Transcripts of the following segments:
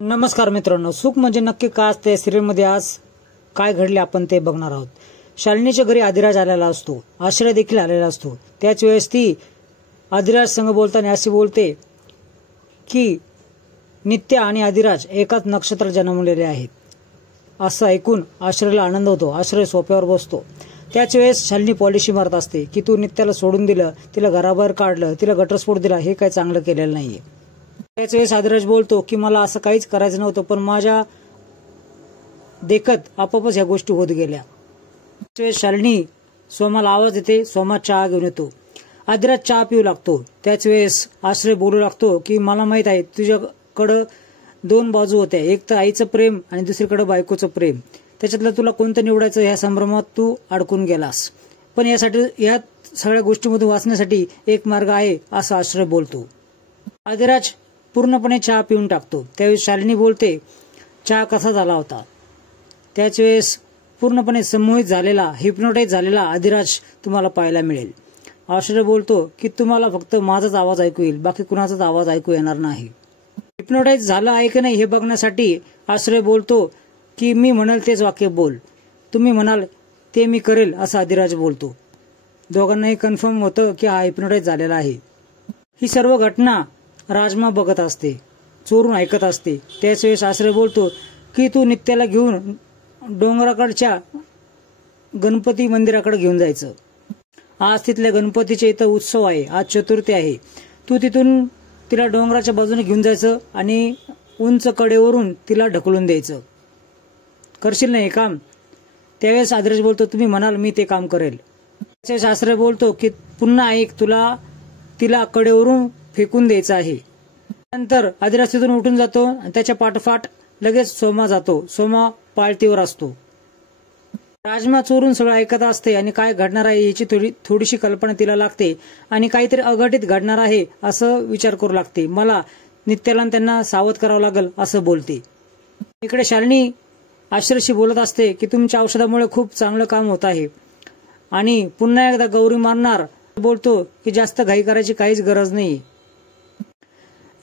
नमस्कार मित्रांनो, सुख म्हणजे नक्की काय असते सिरियलमध्ये आज काय घडले आपण ते बघणार आहोत। शालिनीच्या घरी आदिराज आलेला असतो, आश्रय देखील आलेला असतो। त्याच वेळेस ती आदिराज संग बोलताना अशी बोलते की नित्या आणि आदिराज एकाच नक्षत्रात जन्मलेले आहेत। असं ऐकून आश्रयला आनंद होतो। आश्रय सोफ्यावर बसतो। त्याच वेळेस शालिनी पॉलिसी मारत असते की तू नित्याला सोडून दिलं, तिला घराबाहेर काढलं, तिला घटस्फोट दिला, हे काही चांगलं केलेलं नाहीये। त्याच वेळेस आदिराज बोलतो की मला असं काहीच करायचं नव्हतं, पण माझ्या देखत आपोआपच ह्या गोष्टी होत गेल्या। त्याच वेळेस शालिनी सोमाला आवाज देते, सोमा चहा घेऊन येतो। आदिराज चहा पिऊ लागतो। त्याच वेळेस आश्रय बोलू लागतो की मला माहित आहे तुझ्याकडं दोन बाजू होत्या, एक तर आईचं प्रेम आणि दुसरीकडे बायकोचं प्रेम। त्याच्यातलं तुला कोणतं निवडायचं ह्या संभ्रमात तू अडकून गेलास, पण यासाठी या सगळ्या गोष्टींमधून वाचण्यासाठी एक मार्ग आहे असं आश्रय बोलतो। आदिराज पूर्णपणे चहा पिऊन टाकतो। त्यावेळेस शालिनी बोलते चहा कसा झाला होता। त्याच वेळेस पूर्णपणे संमोहित झालेला, हिप्नोटाईज झालेला आदिराज तुम्हाला पाहायला मिळेल। आश्रय बोलतो की तुम्हाला फक्त माझाच आवाज ऐकू येईल, बाकी कुणाचाच आवाज ऐकू येणार नाही। हिप्नोटाईज झाला आहे की नाही हे बघण्यासाठी आश्रय बोलतो की मी म्हणाल तेच वाक्य बोल, तुम्ही म्हणाल ते मी करेल असं आदिराज बोलतो। दोघांनाही कन्फर्म होतं की हा हिप्नोटाईज झालेला आहे। ही सर्व घटना राजमा बघत असते, चोरून ऐकत असते। त्याच वेळेस आश्रय बोलतो की तू नित्याला घेऊन डोंगराकडच्या गणपती मंदिराकडे घेऊन जायचं। आज तिथल्या गणपतीच्या इथं उत्सव आहे, आज चतुर्थी आहे। तू तिथून तिला डोंगराच्या बाजूने घेऊन जायचं आणि उंच कडेवरून तिला ढकलून द्यायचं। करशील ना हे काम? त्यावेळेस आदिराज बोलतो तुम्ही म्हणाल मी ते काम करेल। त्यावेळेस आश्रय बोलतो की पुन्हा ऐक, तुला तिला कडेवरून फेकून द्यायचं आहे। नंतर आदिराज तिथून उठून जातो आणि त्याच्या पाठोपाठ लगेच सोमा जातो। सोमा पाळतीवर असतो। राजमा चोरून सगळं ऐकत असते आणि काय घडणार आहे याची थोडीशी कल्पना तिला लागते आणि काहीतरी अघटित घडणार आहे असं विचार करू लागते। मला नित्याला त्यांना सावध करावं लागेल असं बोलते। इकडे शालिनी आश्रयशी बोलत असते की तुमच्या औषधामुळे खूप चांगलं काम होत आहे आणि पुन्हा एकदा गौरी मारणार। बोलतो की जास्त घाई करायची काहीच गरज नाही।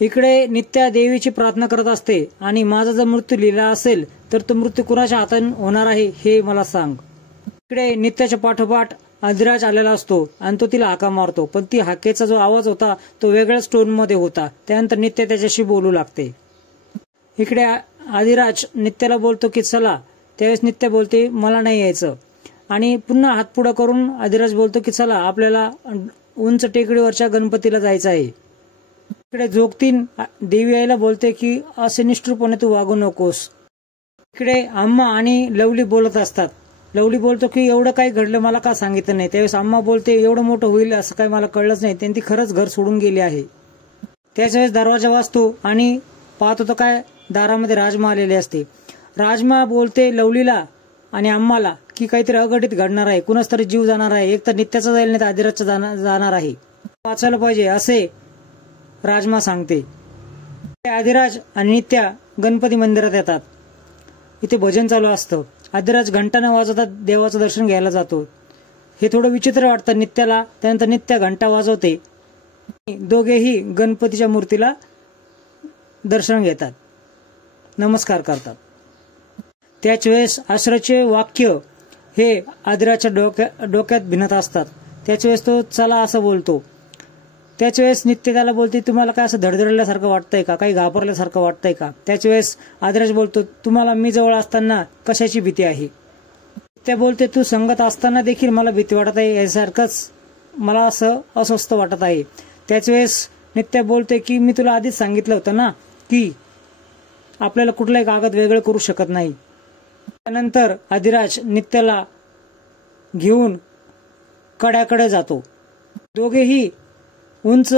इकडे नित्या देवीची प्रार्थना करत असते आणि माझा जर मृत्यू लिहिला असेल तर तो मृत्यू कुणाच्या हाताने होणार आहे हे मला सांग। इकडे नित्याच्या पाठोपाठ आदिराज आलेला असतो आणि तो तिला हाका मारतो, पण ती हाकेचा जो आवाज होता तो वेगळ्याच टोन मध्ये होता। त्यानंतर नित्या त्याच्याशी बोलू लागते। इकडे आदिराज नित्याला बोलतो की चला। त्यावेळेस नित्या बोलते मला नाही यायचं आणि पुन्हा हात पुढे करून आदिराज बोलतो की चला आपल्याला उंच टेकडीवरच्या गणपतीला जायचं आहे। इकडे जोगतीन देवी आईला बोलते की असे निष्ठुरपणे तू वागू नकोस। इकडे अम्मा आणि लवली बोलत असतात। लवली बोलतो की एवढं काही घडलं मला का सांगितलं नाही। त्यावेळेस अम्मा बोलते एवढं मोठं होईल असं काही मला कळलंच नाही, त्यांनी खरंच घर सोडून गेली आहे। त्याच वेळेस दरवाजा वाजतो आणि पाहत होतो काय दारामध्ये राजमा आलेले असते। राजमा बोलते लवलीला आणि अम्माला की काहीतरी अघटित घडणार आहे, कुणाच तरी जीव जाणार आहे, एक तर नित्याचा जाईल नाही तर आदिराजचा जाणार आहे, वाचायला पाहिजे असे राजमा सांगते। आदिराज आणि नित्या गणपती मंदिरात येतात। इथे भजन चालू असतं। आदिराज घंटा न वाजवता देवाचं दर्शन घ्यायला जातो। हे थोडं विचित्र वाटतं नित्याला। त्यानंतर नित्या घंटा वाजवते। दोघेही गणपतीच्या मूर्तीला दर्शन घेतात, नमस्कार करतात। त्याच वेळेस आश्रयचे वाक्य हे आदिराजच्या डोक्यात भिनत असतात। त्याच वेळेस तो चला असं बोलतो। त्याच वेळेस नित्य त्याला बोलते तुम्हाला काय असं धडधडल्यासारखं वाटतंय का, काही घाबरल्यासारखं वाटतंय का। त्याच वेळेस आदिराज बोलतो तुम्हाला मी जवळ असताना कशाची भीती आहे। त्या बोलते तू संगत असताना देखील मला भीती वाटत आहे, यासारखंच मला असं अस्वस्थ वाटत आहे। त्याच वेळेस नित्य बोलते की मी तुला आधीच सांगितलं होतं ना की आपल्याला कुठलाही कागद वेगळं करू शकत नाही। त्यानंतर आदिराज नित्याला घेऊन कड्याकडे जातो। दोघेही उंच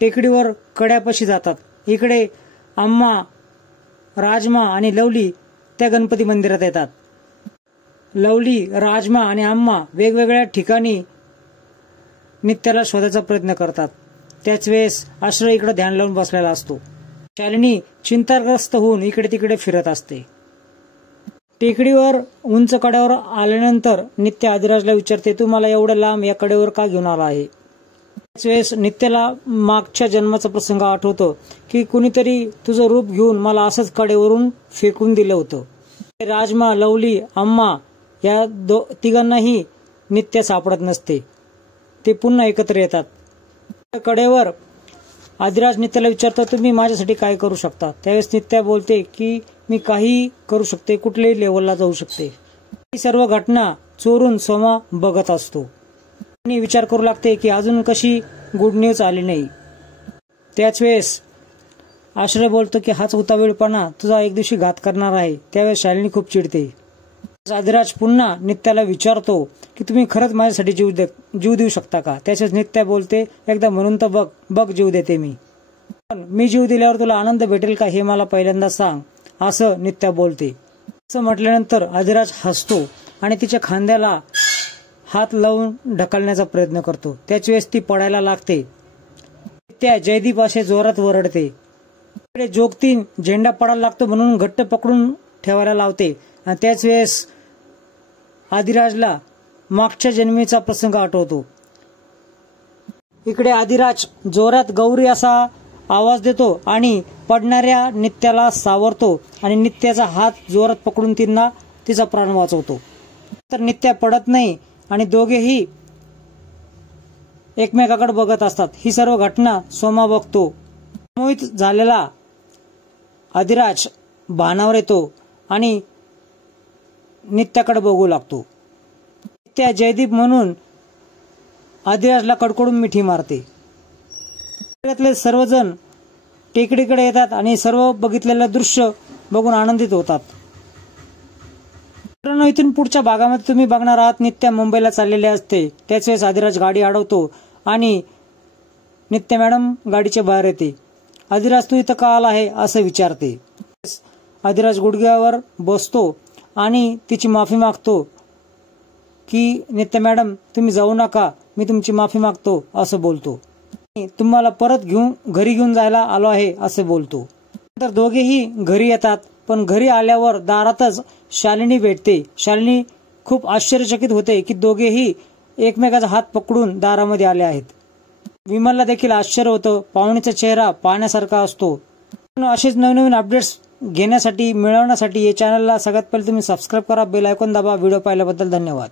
टेकडीवर कड्यापाशी जातात। इकडे अम्मा, राजमा आणि लवली त्या गणपती मंदिरात येतात। लवली, राजमा आणि अम्मा वेगवेगळ्या ठिकाणी नित्याला शोधायचा प्रयत्न करतात। त्याच वेळेस आश्रय इकडे ध्यान लावून बसलेला असतो। शालिनी चिंताग्रस्त होऊन इकडे तिकडे फिरत असते। टेकडीवर उंच कड्यावर आल्यानंतर नित्य आदिराजला विचारते तू मला एवढं लांब या कडेवर का घेऊन आला आहे। त्याच वेळेस नित्याला मागच्या जन्माचा प्रसंग आठवतो की कुणीतरी तुझं रूप घेऊन मला असंच कडेवरून फेकून दिलं होतं. राजमा, लवली, अम्मा या तिघांनाही नित्य सापडत नसते. ते पुन्हा एकत्र येतात. कडेवर आदिराज नित्याला विचारतो, तुम्ही माझ्यासाठी काय करू शकता? त्यावेळेस नित्या बोलते की मी काही करू शकते, कुठल्याही लेवलला जाऊ शकते. ही सर्व घटना चोरून सोमा बघत असतो आणि विचार करू लागते की अजून कशी गुड न्यूज आली नाही. त्याच वेळेस आश्रय बोलतो की हाच उतावीळपणा तुझा एक दिवशी घात करणार आहे. त्यावेळेस शालिनी खूप चिडते. आदिराज पुन्हा नित्याला विचारतो की तुम्ही खरंच माझ्यासाठी जीव देऊ शकता का? त्याच्याच नित्या बोलते, एकदा म्हणून तर बघ जीव देते मी. पण मी जीव दिल्यावर तुला आनंद भेटेल का हे मला पहिल्यांदा सांग, असं नित्या बोलते. असं म्हटल्यानंतर आदिराज हसतो आणि तिच्या खांद्याला हात लावून ढकलण्याचा प्रयत्न करतो. त्याच वेळेस ती पडायला लागते. नित्या जयदीप असे जोरात वरडते. जोगतीन झेंडा पडायला लागतो म्हणून घट्ट पकडून ठेवायला लावते. आणि त्याच वेळेस आदिराजला मागच्या जन्मीचा प्रसंग आठवतो. इकडे आदिराज जोरात गौरी असा आवाज देतो आणि पडणाऱ्या नित्याला सावरतो आणि नित्याचा हात जोरात पकडून तिचा प्राण वाचवतो. तर नित्या पडत नाही आणि दोघेही एकमेकाकडे बघत असतात. ही सर्व घटना सोमा बघतो. मोहित झालेला आदिराज भानावर येतो आणि नित्याकडे बघू लागतो. नित्या जयदीप म्हणून आदिराजला कडकडून मिठी मारते. सर्वजण टेकडीकडे येतात आणि सर्व बघितलेलं दृश्य बघून आनंदित होतात. मित्रांनो, इथून पुढच्या भागामध्ये तुम्ही बघणार आहात नित्या मुंबईला चाललेले असते. त्याच वेळेस आदिराज गाडी अडवतो आणि नित्या मॅडम गाडीच्या बाहेर येते. आदिराज तू इथं का आला आहे असं विचारते. आदिराज गुडघ्यावर बसतो आणि तिची माफी मागतो की नित्या मॅडम तुम्ही जाऊ नका, मी तुमची माफी मागतो असं बोलतो. तुम्हाला परत घरी घेऊन जायला आलो आहे असं बोलतो. तर दोघेही घरी येतात. पण घरी आल्यावर दारातच शालिनी भेटते. शालिनी खूप आश्चर्यचकित होते की दोघेही एकमेकाचा हात पकडून दारामध्ये आले आहेत. विमलला देखील आश्चर्य होतं. पाहुणीचा चेहरा पाहण्यासारखा असतो. असेच नवनवीन अपडेट्स मिळवण्यासाठी या चॅनलला सगळ्यात पहिले तुम्ही सबस्क्राईब करा, बेल आयकॉन दाबा. व्हिडिओ पाहिल्याबद्दल धन्यवाद.